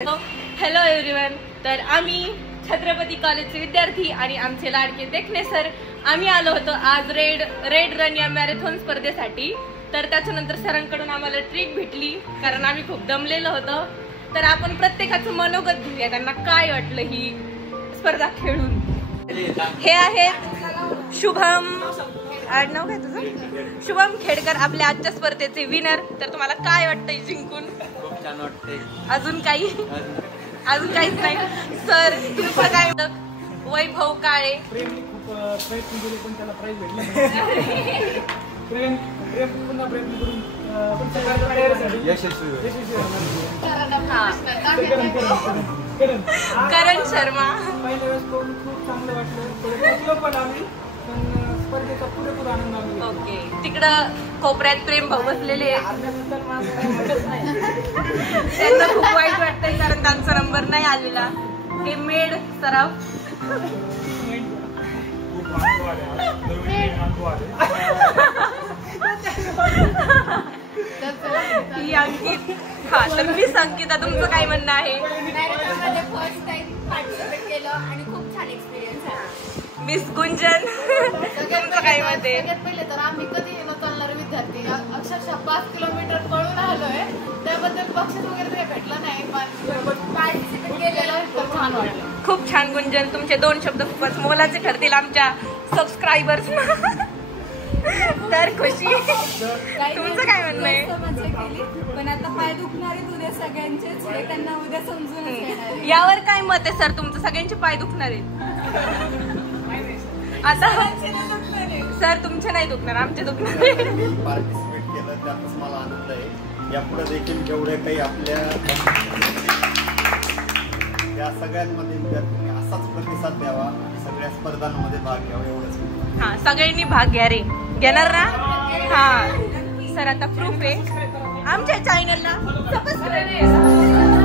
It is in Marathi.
Hello everyone. तर आम्ही छत्रपती कॉलेजचे विद्यार्थी आणि आमचे लाडके देखणे सर आम्ही आलो होतो आज रेड रन या मॅरेथॉन स्पर्धेसाठी. तर त्याच्यानंतर सरांकडून आम्हाला ट्रीट भेटली कारण आम्ही खूप दमलेलो होतो. तर आपण प्रत्येकाचं मनोगत घेऊया, त्यांना काय वाटलं ही स्पर्धा खेळून. हे आहेत शुभम, आडनाव काय तुझं? शुभम खेडकर, आपल्या आजच्या स्पर्धेचे विनर. तर तुम्हाला काय वाटतंय जिंकून? खूप छान वाटतंय. अजून काहीच नाही. सर तुमचं काय? वैभव काळे, खूप प्रयत्न केले पण त्याला प्राइज भेटले पुन्हा प्रयत्न करून करण शर्मा. पहिल्या वेळेस खूप चांगलं वाटलं पण आम्ही स्पर्धेचा पुरेपूर आनंद आला. ओके, तिकडं कोपऱ्यात प्रेम भाऊ बसलेले त्यांना खूप वाईट वाटतंय कारण त्यांचा नंबर नाही आलेला. हे मेड सराव. ही अंकित. हा, तर मी संकिता, तुमचं काय म्हणणं आहे? फर्स्ट टाइम पार्टिसिपेट केलं आणि खूप छान एक्सपिरियन्स आहे. मिस गुंजन, तुमचं काय मत आहे? सगळ्यात पहिले तर आम्ही कधी न चालणारे विद्यार्थी अक्षरशः 5 किलोमीटर पळून आलोय. त्याबद्दल बक्षीस वगैरे काही भेटलं नाही पण पार्टिसिपेट केलेलं खूप छान वाटलं. खूप छान गुंजन, तुमचे 2 शब्द खूपच मोलाचे ठरतील आमच्या सबस्क्रायबर्स. तर खुशी, तुमचं काय म्हणणं आहे? मजा केली पण आता पाय दुखणारे उद्या सगळ्यांचेच हे त्यांना उद्या समजून यावर काय मत आहे सर तुमचं? सगळ्यांचे पाय दुखणार आहेत आता? सर तुमचे नाही दुखणार, आमचे दुखणार. पार्टिसिपेट केलं त्यातच मला आनंद आहे. यापुढे देखील जेवढे काही आपल्या या सगळ्यांमध्ये विद्यार्थ्यांनी असाच प्रतिसाद द्यावा आणि सगळ्या स्पर्धांमध्ये भाग घ्यावा एवढंच. हा, सगळ्यांनी भाग घ्या रे. घेणार ना? हा सर, आता प्रूफ आहे आमच्या चॅनलला सबस्क्राईब.